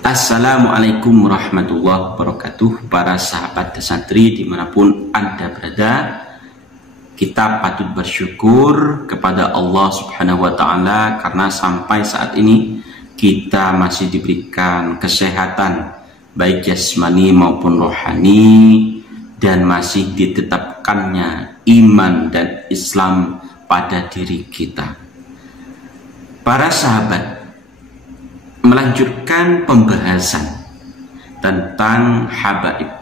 Assalamualaikum warahmatullahi wabarakatuh. Para sahabat santri dimanapun Anda berada, kita patut bersyukur kepada Allah Subhanahu wa Ta'ala karena sampai saat ini kita masih diberikan kesehatan baik jasmani maupun rohani, dan masih ditetapkannya iman dan Islam pada diri kita. Para sahabat, melanjutkan pembahasan tentang habaib,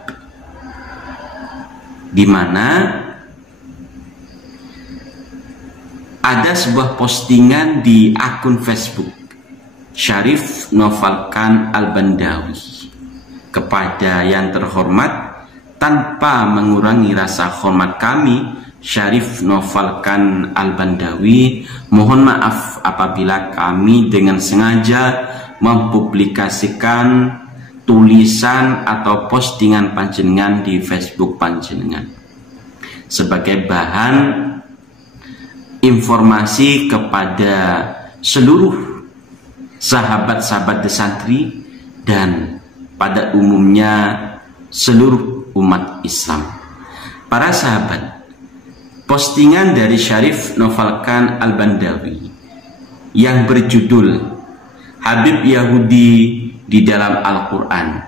di mana ada sebuah postingan di akun Facebook Syarif Nofalkan Al-Bandawi. Kepada yang terhormat, tanpa mengurangi rasa hormat kami, Syarif Nofalkan Al-Bandawi, mohon maaf apabila kami dengan sengaja mempublikasikan tulisan atau postingan panjenengan di Facebook panjenengan sebagai bahan informasi kepada seluruh sahabat-sahabat santri dan pada umumnya seluruh umat Islam. Para sahabat, postingan dari Syarif Nofalkan Al-Bandawi yang berjudul Habib Yahudi di dalam Al-Quran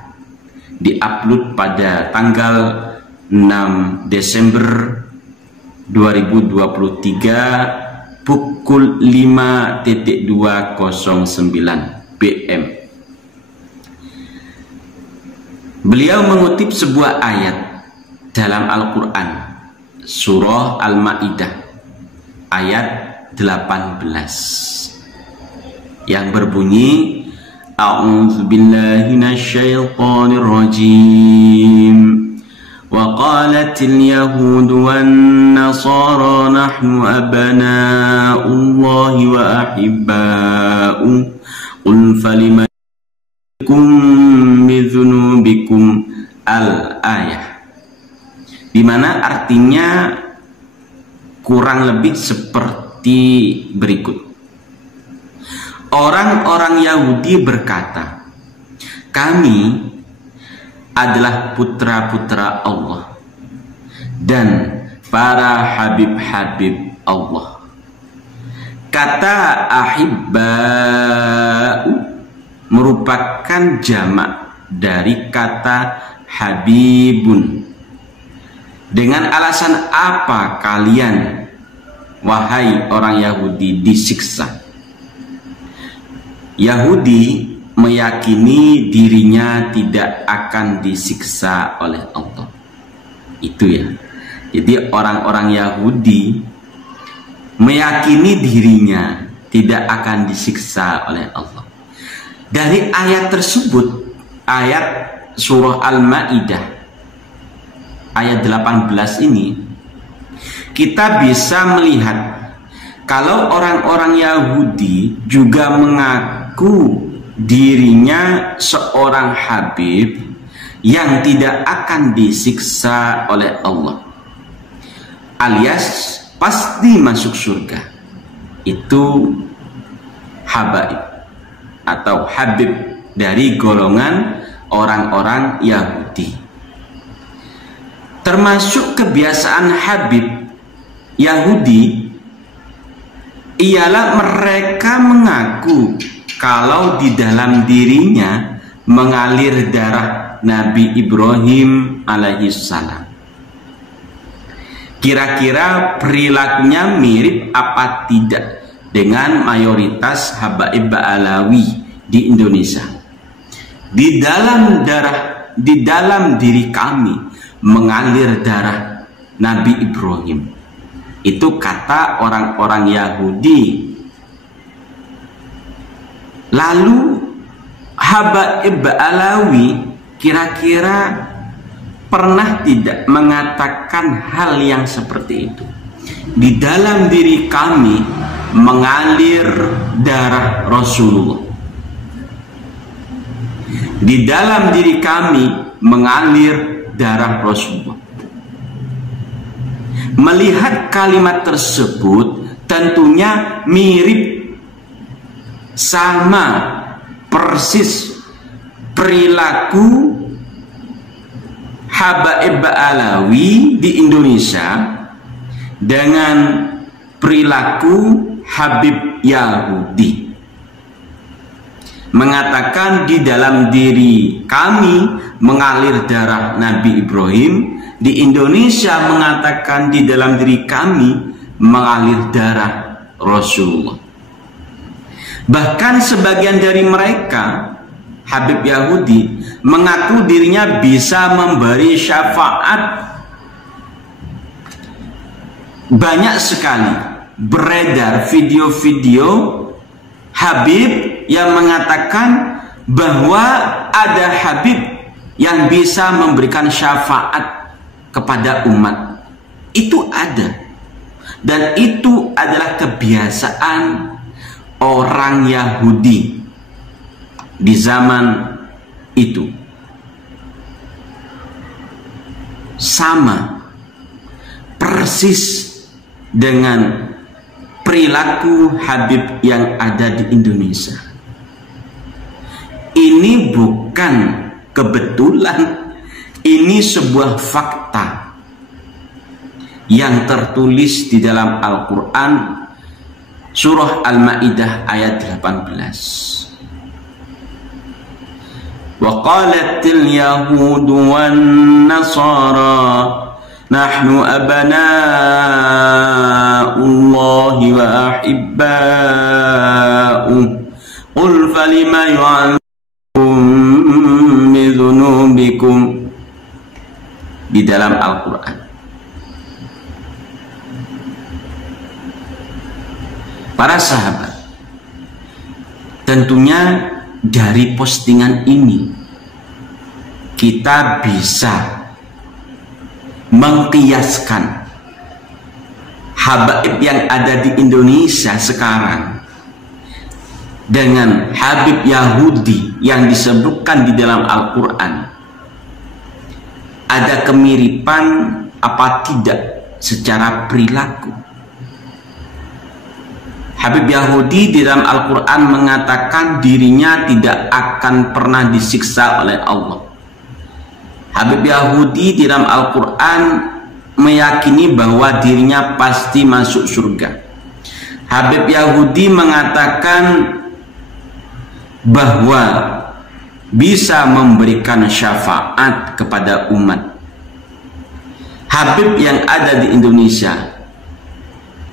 diupload pada tanggal 6 Desember 2023 pukul 5.209 PM. Beliau mengutip sebuah ayat dalam Al-Quran, surah Al-Ma'idah ayat 18 yang berbunyi, A'udzubillahi minasyaitonir rajim. Wa qalatil yahudu wan nasara nahnu abna'ullahi wa ahibba'u qul falima kum bidzunubikum al-ayah, di mana artinya kurang lebih seperti berikut. Orang-orang Yahudi berkata, kami adalah putra-putra Allah dan para habib-habib Allah. Kata ahibba'u merupakan jamak dari kata habibun. Dengan alasan apa kalian, wahai orang Yahudi, disiksa? Yahudi meyakini dirinya tidak akan disiksa oleh Allah. Itu ya. Jadi orang-orang Yahudi meyakini dirinya tidak akan disiksa oleh Allah. Dari ayat tersebut, ayat surah Al-Ma'idah ayat 18 ini, kita bisa melihat kalau orang-orang Yahudi juga mengaku dirinya seorang habib yang tidak akan disiksa oleh Allah, alias pasti masuk surga. Itu habaib atau habib dari golongan orang-orang Yahudi. Termasuk kebiasaan habib Yahudi ialah mereka mengaku kalau di dalam dirinya mengalir darah Nabi Ibrahim alaihissalam. Kira-kira perilakunya mirip apa tidak dengan mayoritas habaib Ba'alawi di Indonesia? Di dalam diri kami mengalir darah Nabi Ibrahim. Itu kata orang-orang Yahudi. Lalu habaib Ba'alawi kira-kira pernah tidak mengatakan hal yang seperti itu? Di dalam diri kami mengalir darah Rasulullah. Di dalam diri kami mengalir darah Rasulullah. Melihat kalimat tersebut tentunya mirip, sama persis perilaku Habaib Alawi di Indonesia dengan perilaku Habib Yahudi. Mengatakan di dalam diri kami mengalir darah Nabi Ibrahim, di Indonesia mengatakan di dalam diri kami mengalir darah Rasulullah. Bahkan sebagian dari mereka, Habib Yahudi, mengaku dirinya bisa memberi syafaat. Banyak sekali beredar video-video Habib yang mengatakan bahwa ada Habib yang bisa memberikan syafaat kepada umat. Itu ada, dan itu adalah kebiasaan orang Yahudi di zaman itu. Sama persis dengan perilaku Habib yang ada di Indonesia. Ini bukan kebetulan, ini sebuah fakta yang tertulis di dalam Al-Quran surah Al-Ma'idah ayat 18. Wa qalatil yahudu wan nasara nahnu abna'ullahi wa ahibba'uh qul falima yu'adzibukum bidzunubikum. Di dalam Al-Quran. Para sahabat, tentunya dari postingan ini kita bisa mengkiaskan Habaib yang ada di Indonesia sekarang dengan Habib Yahudi yang disebutkan di dalam Al-Quran. Ada kemiripan apa tidak secara perilaku? Habib Yahudi di dalam Al-Quran mengatakan dirinya tidak akan pernah disiksa oleh Allah. Habib Yahudi di dalam Al-Quran meyakini bahwa dirinya pasti masuk surga. Habib Yahudi mengatakan bahwa bisa memberikan syafaat kepada umat. Habib yang ada di Indonesia,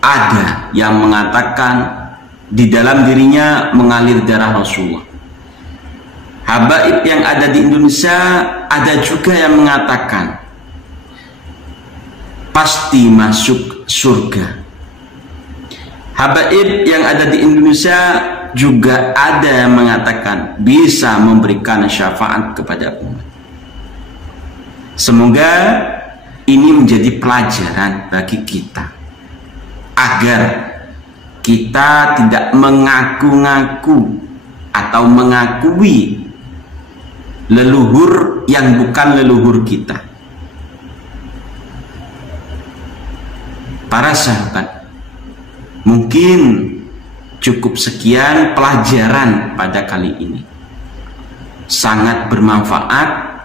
ada yang mengatakan di dalam dirinya mengalir darah Rasulullah. Habaib yang ada di Indonesia ada juga yang mengatakan pasti masuk surga. Habaib yang ada di Indonesia juga ada yang mengatakan bisa memberikan syafaat kepada umat. Semoga ini menjadi pelajaran bagi kita agar kita tidak mengaku-ngaku atau mengakui leluhur yang bukan leluhur kita. Para sahabat, mungkin cukup sekian pelajaran pada kali ini. Sangat bermanfaat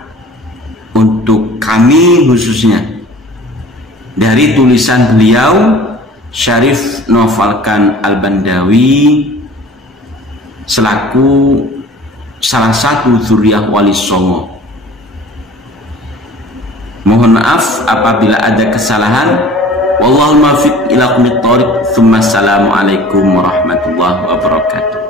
untuk kami khususnya. Dari tulisan beliau, Syarif Nofalkan Al-Bandawi, selaku salah satu dzurriyyah Wali Songo. Mohon maaf apabila ada kesalahan. Wallahul muwaffiq ila aqwamit thoriq. Assalamualaikum warahmatullahi wabarakatuh.